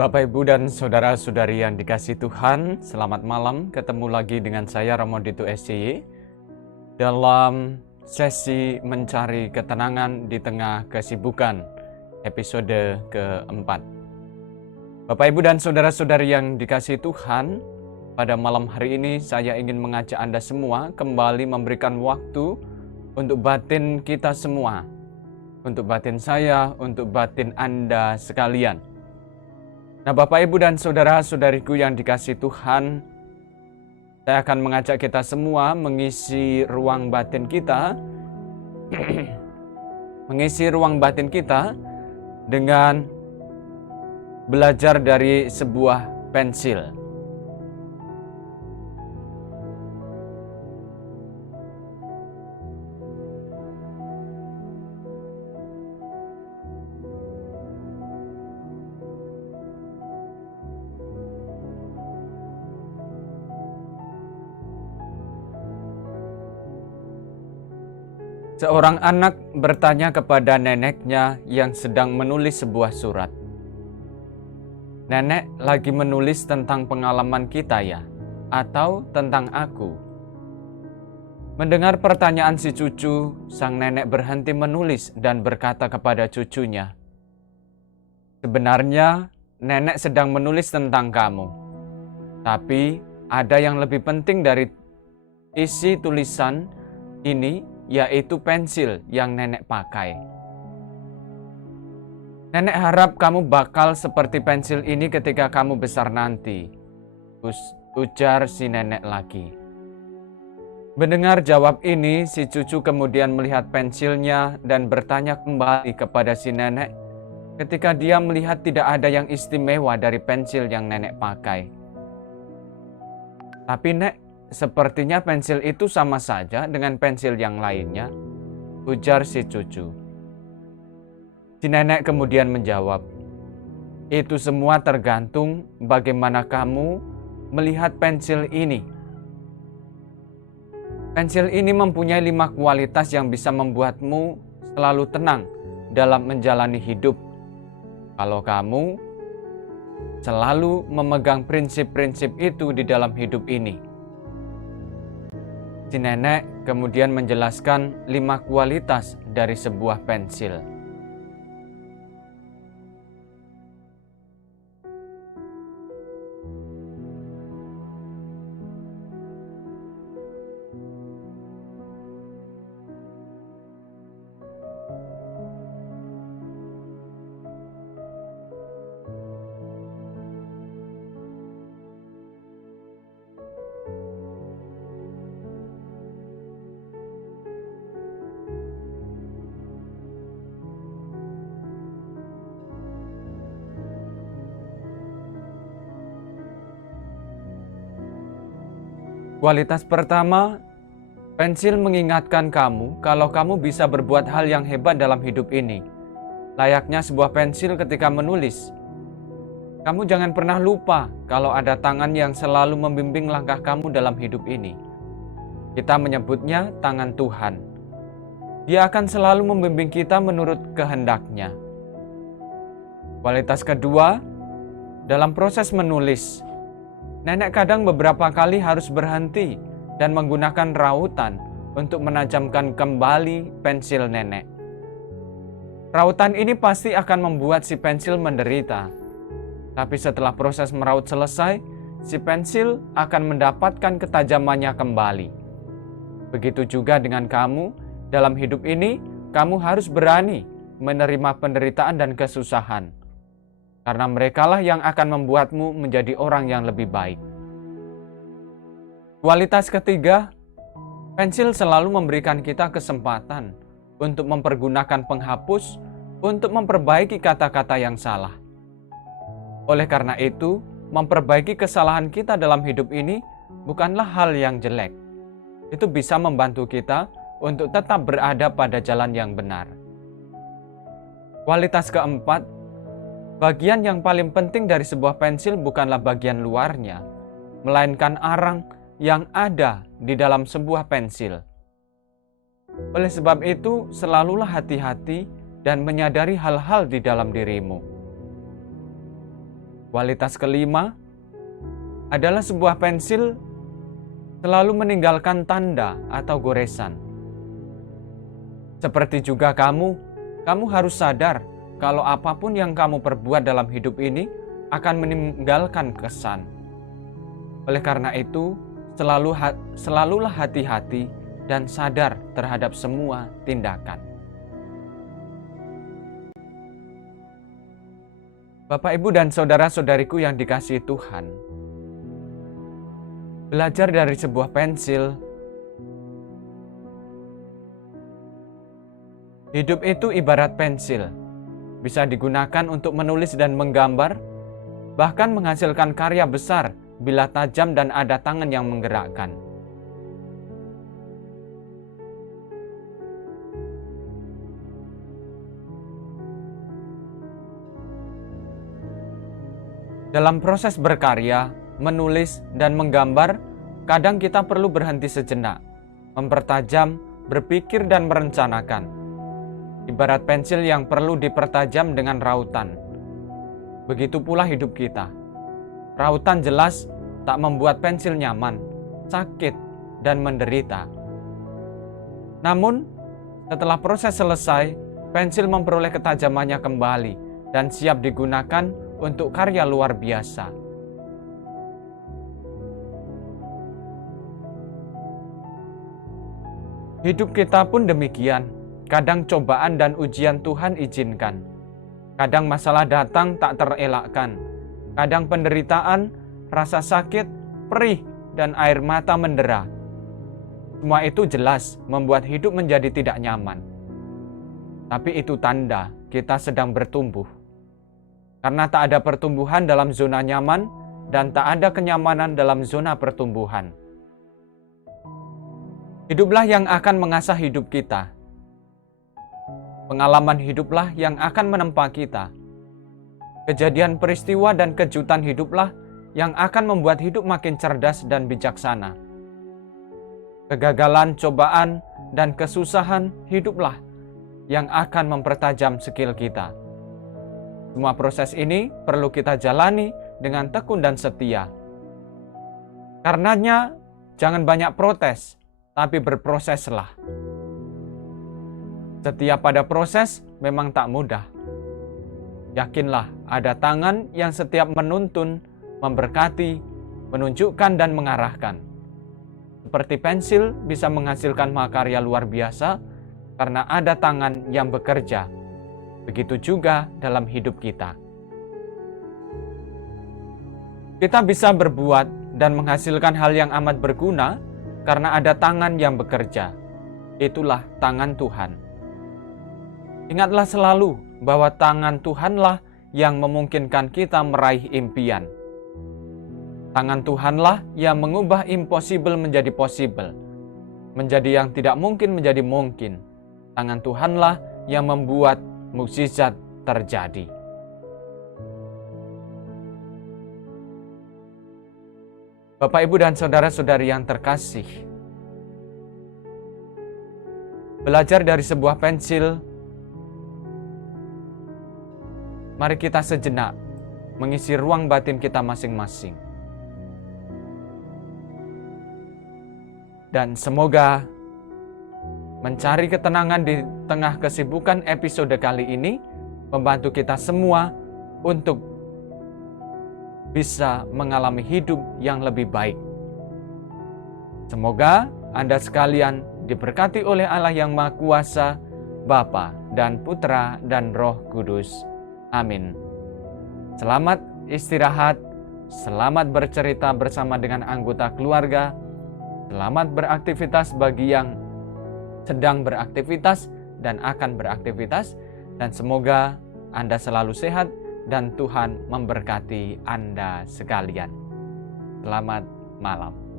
Bapak, Ibu, dan saudara-saudari yang dikasihi Tuhan, selamat malam. Ketemu lagi dengan saya, Ramondito SCY, dalam sesi mencari ketenangan di tengah kesibukan, episode keempat. Bapak, Ibu, dan saudara-saudari yang dikasihi Tuhan, pada malam hari ini saya ingin mengajak Anda semua kembali memberikan waktu untuk batin kita semua, untuk batin saya, untuk batin Anda sekalian. Nah, Bapak, Ibu, dan saudara-saudariku yang dikasihi Tuhan, saya akan mengajak kita semua mengisi ruang batin kita, mengisi ruang batin kita dengan belajar dari sebuah pensil. Seorang anak bertanya kepada neneknya yang sedang menulis sebuah surat. "Nenek lagi menulis tentang pengalaman kita ya? Atau tentang aku?" Mendengar pertanyaan si cucu, sang nenek berhenti menulis dan berkata kepada cucunya, "Sebenarnya nenek sedang menulis tentang kamu. Tapi ada yang lebih penting dari isi tulisan ini, yaitu pensil yang nenek pakai. Nenek harap kamu bakal seperti pensil ini ketika kamu besar nanti," ujar si nenek lagi. Mendengar jawab ini, si cucu kemudian melihat pensilnya dan bertanya kembali kepada si nenek ketika dia melihat tidak ada yang istimewa dari pensil yang nenek pakai. "Tapi Nek, sepertinya pensil itu sama saja dengan pensil yang lainnya," ujar si cucu. Si nenek kemudian menjawab, "Itu semua tergantung bagaimana kamu melihat pensil ini. Pensil ini mempunyai 5 kualitas yang bisa membuatmu selalu tenang dalam menjalani hidup. Kalau kamu selalu memegang prinsip-prinsip itu di dalam hidup ini." Si nenek kemudian menjelaskan 5 kualitas dari sebuah pensil. Kualitas pertama, pensil mengingatkan kamu kalau kamu bisa berbuat hal yang hebat dalam hidup ini. Layaknya sebuah pensil ketika menulis. Kamu jangan pernah lupa kalau ada tangan yang selalu membimbing langkah kamu dalam hidup ini. Kita menyebutnya tangan Tuhan. Dia akan selalu membimbing kita menurut kehendaknya. Kualitas kedua, dalam proses menulis, nenek kadang beberapa kali harus berhenti dan menggunakan rautan untuk menajamkan kembali pensil nenek. Rautan ini pasti akan membuat si pensil menderita. Tapi setelah proses meraut selesai, si pensil akan mendapatkan ketajamannya kembali. Begitu juga dengan kamu, dalam hidup ini kamu harus berani menerima penderitaan dan kesusahan. Karena merekalah yang akan membuatmu menjadi orang yang lebih baik. Kualitas ketiga, pensil selalu memberikan kita kesempatan untuk mempergunakan penghapus untuk memperbaiki kata-kata yang salah. Oleh karena itu, memperbaiki kesalahan kita dalam hidup ini bukanlah hal yang jelek. Itu bisa membantu kita untuk tetap berada pada jalan yang benar. Kualitas keempat, bagian yang paling penting dari sebuah pensil bukanlah bagian luarnya, melainkan arang yang ada di dalam sebuah pensil. Oleh sebab itu, selalulah hati-hati dan menyadari hal-hal di dalam dirimu. Kualitas kelima adalah sebuah pensil selalu meninggalkan tanda atau goresan. Seperti juga kamu harus sadar kalau apapun yang kamu perbuat dalam hidup ini akan meninggalkan kesan. Oleh karena itu, selalulah hati-hati dan sadar terhadap semua tindakan. Bapak, Ibu, dan saudara-saudariku yang dikasihi Tuhan, belajar dari sebuah pensil. Hidup itu ibarat pensil, bisa digunakan untuk menulis dan menggambar, bahkan menghasilkan karya besar bila tajam dan ada tangan yang menggerakkan. Dalam proses berkarya, menulis, dan menggambar, kadang kita perlu berhenti sejenak, mempertajam, berpikir, dan merencanakan. Ibarat pensil yang perlu dipertajam dengan rautan. Begitu pula hidup kita. Rautan jelas tak membuat pensil nyaman, sakit, dan menderita. Namun, setelah proses selesai, pensil memperoleh ketajamannya kembali dan siap digunakan untuk karya luar biasa. Hidup kita pun demikian. Kadang cobaan dan ujian Tuhan izinkan. Kadang masalah datang tak terelakkan. Kadang penderitaan, rasa sakit, perih, dan air mata mendera. Semua itu jelas membuat hidup menjadi tidak nyaman. Tapi itu tanda kita sedang bertumbuh. Karena tak ada pertumbuhan dalam zona nyaman dan tak ada kenyamanan dalam zona pertumbuhan. Hiduplah yang akan mengasah hidup kita. Pengalaman hiduplah yang akan menempa kita. Kejadian peristiwa dan kejutan hiduplah yang akan membuat hidup makin cerdas dan bijaksana. Kegagalan, cobaan, dan kesusahan hiduplah yang akan mempertajam skill kita. Semua proses ini perlu kita jalani dengan tekun dan setia. Karenanya, jangan banyak protes, tapi berproseslah. Setiap pada proses memang tak mudah. Yakinlah ada tangan yang setiap menuntun, memberkati, menunjukkan, dan mengarahkan. Seperti pensil bisa menghasilkan mahakarya luar biasa karena ada tangan yang bekerja. Begitu juga dalam hidup kita. Kita bisa berbuat dan menghasilkan hal yang amat berguna karena ada tangan yang bekerja. Itulah tangan Tuhan. Ingatlah selalu bahwa tangan Tuhanlah yang memungkinkan kita meraih impian. Tangan Tuhanlah yang mengubah impossible menjadi possible, menjadi yang tidak mungkin menjadi mungkin. Tangan Tuhanlah yang membuat mukjizat terjadi. Bapak, Ibu, dan saudara-saudari yang terkasih, belajar dari sebuah pensil, mari kita sejenak mengisi ruang batin kita masing-masing. Dan semoga mencari ketenangan di tengah kesibukan episode kali ini membantu kita semua untuk bisa mengalami hidup yang lebih baik. Semoga Anda sekalian diberkati oleh Allah yang Maha Kuasa, Bapa dan Putra dan Roh Kudus. Amin. Selamat istirahat, selamat bercerita bersama dengan anggota keluarga, selamat beraktivitas bagi yang sedang beraktivitas dan akan beraktivitas, dan semoga Anda selalu sehat dan Tuhan memberkati Anda sekalian. Selamat malam.